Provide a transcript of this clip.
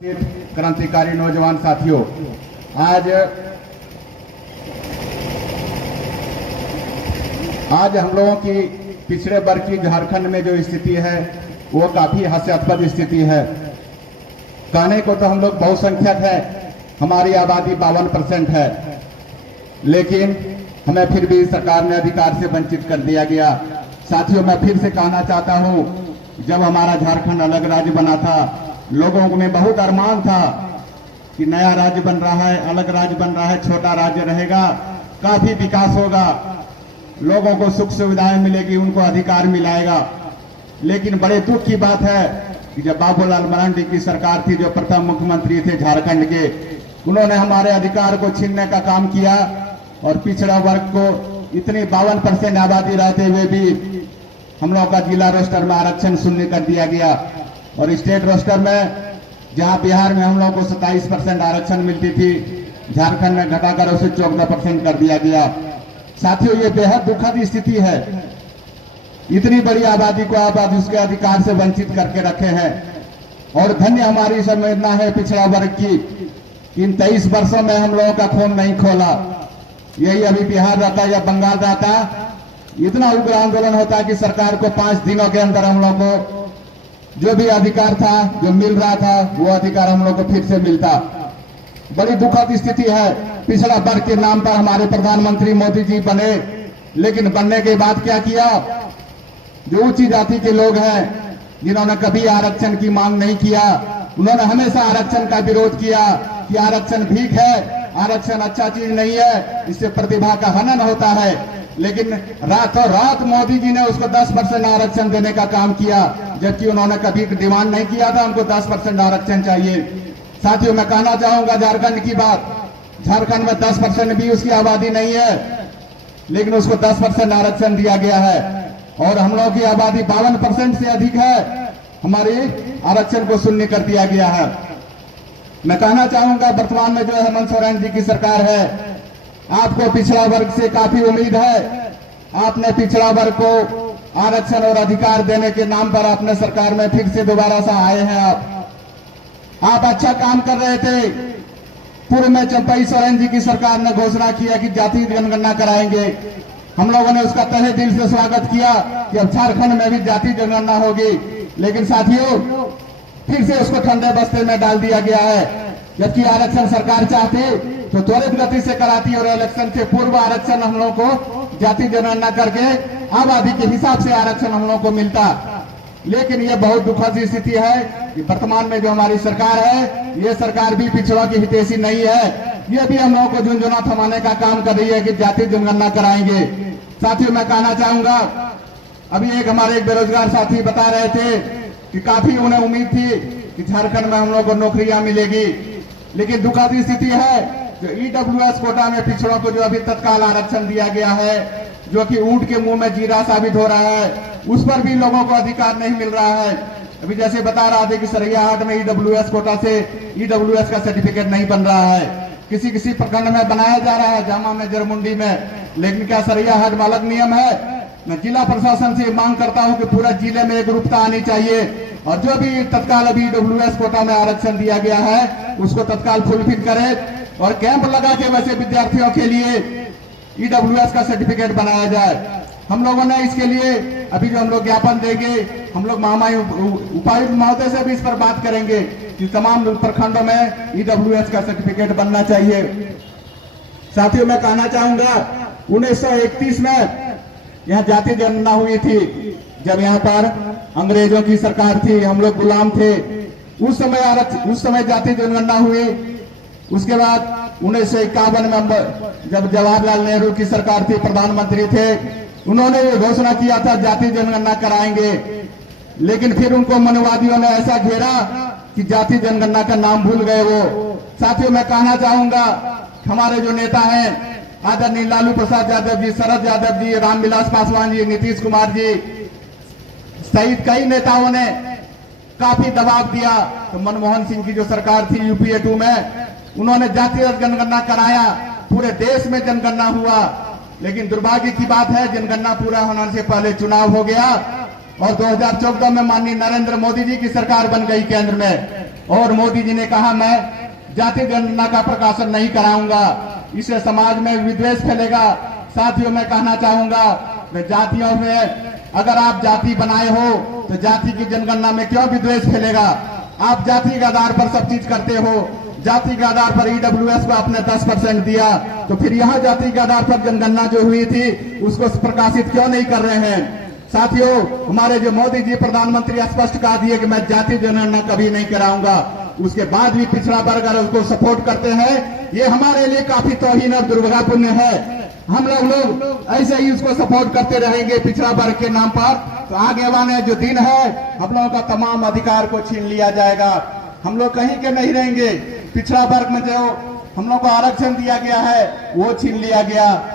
क्रांतिकारी नौजवान साथियों, आज हम लोगों की पिछड़े वर्ग की झारखंड में जो स्थिति है वो काफी हास्यास्पद स्थिति है। कहने को तो हम लोग बहुसंख्यक है, हमारी आबादी 52% है, लेकिन हमें फिर भी सरकार ने अधिकार से वंचित कर दिया गया। साथियों, मैं फिर से कहना चाहता हूं, जब हमारा झारखंड अलग राज्य बना था, लोगों में बहुत अरमान था कि नया राज्य बन रहा है, अलग राज्य बन रहा है, छोटा राज्य रहेगा, काफी विकास होगा, लोगों को सुख सुविधाएं मिलेगी, उनको अधिकार मिलाएगा। लेकिन बड़े दुख की बात है कि जब बाबूलाल मरांडी की सरकार थी, जो प्रथम मुख्यमंत्री थे झारखंड के, उन्होंने हमारे अधिकार को छीनने का काम किया और पिछड़ा वर्ग को इतनी 52% आबादी रहते हुए भी हम लोगों का जिला रोस्टर में आरक्षण शून्य कर दिया गया और स्टेट रोस्टर में, जहां बिहार में हम लोगों को 27% आरक्षण मिलती थी, झारखंड में घटाकर उसे 14% कर दिया गया। साथियों, ये बेहद दुखद स्थिति है। इतनी बड़ी आबादी को आप आज उसके अधिकार से वंचित करके रखे हैं और धन्य हमारी संवेदना है पिछड़ा वर्ग की, इन 23 वर्षों में हम लोगों का खून नहीं खोला। यही अभी बिहार रहता या बंगाल रहता, इतना उग्र आंदोलन होता कि सरकार को 5 दिनों के अंदर हम लोग को जो भी अधिकार था, जो मिल रहा था, वो अधिकार हम लोग को फिर से मिलता। बड़ी दुखद स्थिति है। पिछड़ा वर्ग के नाम पर हमारे प्रधानमंत्री मोदी जी बने, लेकिन बनने के बाद क्या किया? जो ऊंची जाति के लोग हैं, जिन्होंने कभी आरक्षण की मांग नहीं किया, उन्होंने हमेशा आरक्षण का विरोध किया कि आरक्षण भीख है, आरक्षण अच्छा चीज नहीं है, इससे प्रतिभा का हनन होता है। लेकिन रातों रात मोदी जी ने उसको 10% आरक्षण देने का काम किया, जबकि उन्होंने कभी डिमांड नहीं किया था हमको 10% आरक्षण चाहिए। साथियों, मैं कहना चाहूंगा झारखंड की बात, झारखंड में 10% भी उसकी आबादी नहीं है, लेकिन उसको 10% आरक्षण दिया गया है और हम लोगों की आबादी 52% से अधिक है, हमारी आरक्षण को शून्य कर दिया गया है। मैं कहना चाहूंगा, वर्तमान में जो हेमंत सोरेन जी की सरकार है, आपको पिछड़ा वर्ग से काफी उम्मीद है। आपने पिछड़ा वर्ग को आरक्षण और अधिकार देने के नाम पर अपने सरकार में फिर से दोबारा से आए हैं। आप अच्छा काम कर रहे थे। पूर्व में चंपई सोरेन जी की सरकार ने घोषणा किया कि जाति जनगणना कराएंगे, हम लोगों ने उसका तहे दिल से स्वागत किया कि अब झारखंड में भी जाति जनगणना होगी। लेकिन साथियों, फिर से उसको ठंडे बस्ते में डाल दिया गया है। जबकि आरक्षण सरकार चाहती तो त्वरित गति से कराती और इलेक्शन से पूर्व आरक्षण हम लोगों को जाति जनगणना करके आबादी के हिसाब से आरक्षण हम लोगों को मिलता। लेकिन ये बहुत दुखद स्थिति है कि वर्तमान में जो हमारी सरकार है, ये सरकार भी पिछड़ों की हितैषी नहीं है। ये भी हम लोगों को झुंझुना थमाने का काम कर रही है कि जाति जनगणना कराएंगे। साथियों, मैं कहना चाहूंगा, अभी एक बेरोजगार साथी बता रहे थे कि काफी उन्हें उम्मीद थी कि झारखंड में हम लोग को नौकरियां मिलेगी, लेकिन दुखद स्थिति है जो ईडब्ल्यूएस कोटा में पिछड़ों को जो अभी तत्काल आरक्षण दिया गया है, जो कि ऊंट के मुंह में जीरा साबित हो रहा है, उस पर भी लोगों को अधिकार नहीं मिल रहा है। अभी जैसे बता रहा था कि सरैयाहाट में ईडब्ल्यूएस कोटा से ईडब्ल्यूएस का सर्टिफिकेट नहीं बन रहा है, किसी किसी प्रखंड में बनाया जा रहा है, जामा में, जरमुंडी में, लेकिन क्या सरैयाहाट में अलग नियम है? मैं जिला प्रशासन से मांग करता हूं कि पूरा जिले में एक रूपता आनी चाहिए और जो भी तत्काल अभी ईडब्ल्यूएस कोटा में आरक्षण दिया गया है उसको तत्काल फुलफिल करे और कैंप लगा के वैसे विद्यार्थियों के लिए ईडब्ल्यूएस का सर्टिफिकेट बनाया जाए। हम लोगों ने इसके लिए अभी जो हम लोग ज्ञापन देंगे, हम लोग महामहिम उपायुक्त महोदय से भी इस पर बात करेंगे कि तमाम प्रखंडों में ईडब्ल्यूएस का सर्टिफिकेट बनना चाहिए। साथियों, मैं कहना चाहूंगा, 1931 में यहाँ जाति जनगणना हुई थी, जब यहाँ पर अंग्रेजों की सरकार थी, हम लोग गुलाम थे। उस समय जाति जनगणना हुई। उसके बाद 1951 में जब जवाहरलाल नेहरू की सरकार थी, प्रधानमंत्री थे, उन्होंने ये घोषणा किया था जाति जनगणना कराएंगे, लेकिन फिर उनको मनवादियों ने ऐसा घेरा कि जाति जनगणना का नाम भूल गए वो। साथियों, मैं कहना चाहूंगा, हमारे जो नेता हैं आदरणीय लालू प्रसाद यादव जी, शरद यादव जी, रामविलास पासवान जी, नीतीश कुमार जी सहित कई नेताओं ने काफी दबाव दिया। तो मनमोहन सिंह की जो सरकार थी यूपीए 2 में, उन्होंने जातिगत जनगणना कराया, पूरे देश में जनगणना हुआ। लेकिन दुर्भाग्य की बात है, जनगणना पूरा होने से पहले चुनाव हो गया और 2014 में माननीय नरेंद्र मोदी जी की सरकार बन गई केंद्र में। और मोदी जी ने कहा मैं जाति जनगणना का प्रकाशन नहीं कराऊंगा, इससे समाज में विद्वेष फैलेगा। साथियों, मैं कहना चाहूंगा जातियों में अगर आप जाति बनाए हो तो जाति की जनगणना में क्यों विद्वेष फैलेगा? आप जाति के आधार पर सब चीज करते हो, जाति के आधार पर ईडब्ल्यूएस को आपने 10% दिया, तो फिर यहाँ जाति के आधार पर जनगणना जो हुई थी उसको प्रकाशित क्यों नहीं कर रहे हैं? साथियों, हमारे जो मोदी जी प्रधानमंत्री स्पष्ट कहा दिए कि मैं जाति जनगणना कभी नहीं कराऊंगा, उसके बाद भी पिछड़ा वर्ग अगर उसको सपोर्ट करते हैं, ये हमारे लिए काफी तौहीन और दुर्भाग्यपूर्ण है। हम लोग ऐसे ही उसको सपोर्ट करते रहेंगे पिछड़ा वर्ग के नाम पर, तो आगे वाले जो दिन है हम लोगों का तमाम अधिकार को छीन लिया जाएगा। हम लोग कहीं के नहीं रहेंगे। पिछड़ा वर्ग में जो हम लोग को आरक्षण दिया गया है वो छीन लिया गया।